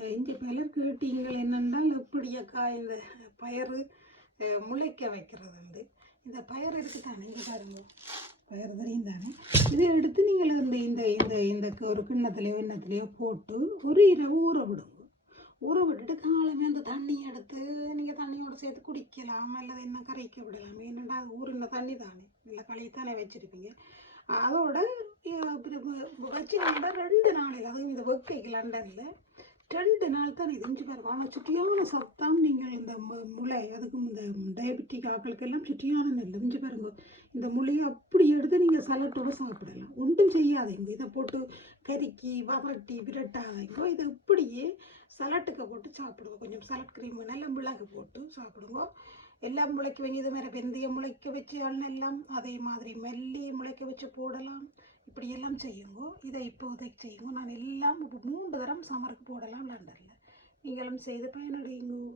இங்கே பலர் கேட்டீங்கள் என்னென்றால் எப்படியக்கா இந்த பயறு முளைக்க வைக்கிறது வந்து இந்த பயறு இருக்குதானே இங்கே பாருங்க. பயிர் தெரியும் தானே? இதை எடுத்து நீங்கள் இந்த இந்த இந்த இந்த க- ஒரு கிண்ணத்துலையோ எண்ணத்துலையோ போட்டு ஒரு இரவு ஊற விடுங்க. ஊற விட்டுட்டு காலமே அந்த தண்ணி எடுத்து நீங்கள் தண்ணியோடு சேர்த்து குடிக்கலாம் அல்லது என்ன கரைக்க விடலாம். ஏன்னா அது ஊறின தண்ணி தானே. இல்லை தானே வச்சுருப்பீங்க. அதோட வச்சு ரெண்டு நாளைக்கு அதுவும் இந்த வெக்கைக்கு லண்டனில் ரெண்டு நாள் தான் இது இஞ்சி பாருங்க ஆனால் சுட்டியான சத்தம் நீங்கள் இந்த மு- முளை அதுக்கும் இந்த டயபெட்டிக் ஆக்களுக்கெல்லாம் சுட்டியான நெல் இஞ்சி பாருங்க இந்த முளையை அப்படி எடுத்து நீங்கள் சலட்டோட சாப்பிடலாம். ஒன்றும் செய்யாதீங்க. இதை போட்டு கறிக்கி வதட்டி விரட்டாதீங்க. இதை இப்படியே சலட்டுக்கு போட்டு சாப்பிடுங்க. கொஞ்சம் சலட் க்ரீம் நல்ல மிளகு போட்டு சாப்பிடுங்க. எல்லாம் முளைக்க வேண்டியது மாதிரி வெந்தய முளைக்க வச்சு எல்லாம் அதே மாதிரி மல்லி முளைக்க வச்சு போடலாம். இப்படி எல்லாம் செய்யுங்க இதை இப்போதைக்கு செய்யுங்க. நான் எல்லாம் இப்போ மூன்று தரம் சமருக்கு போடலாம் லண்டனில். நீங்களும் செய்து பயனடையுங்க.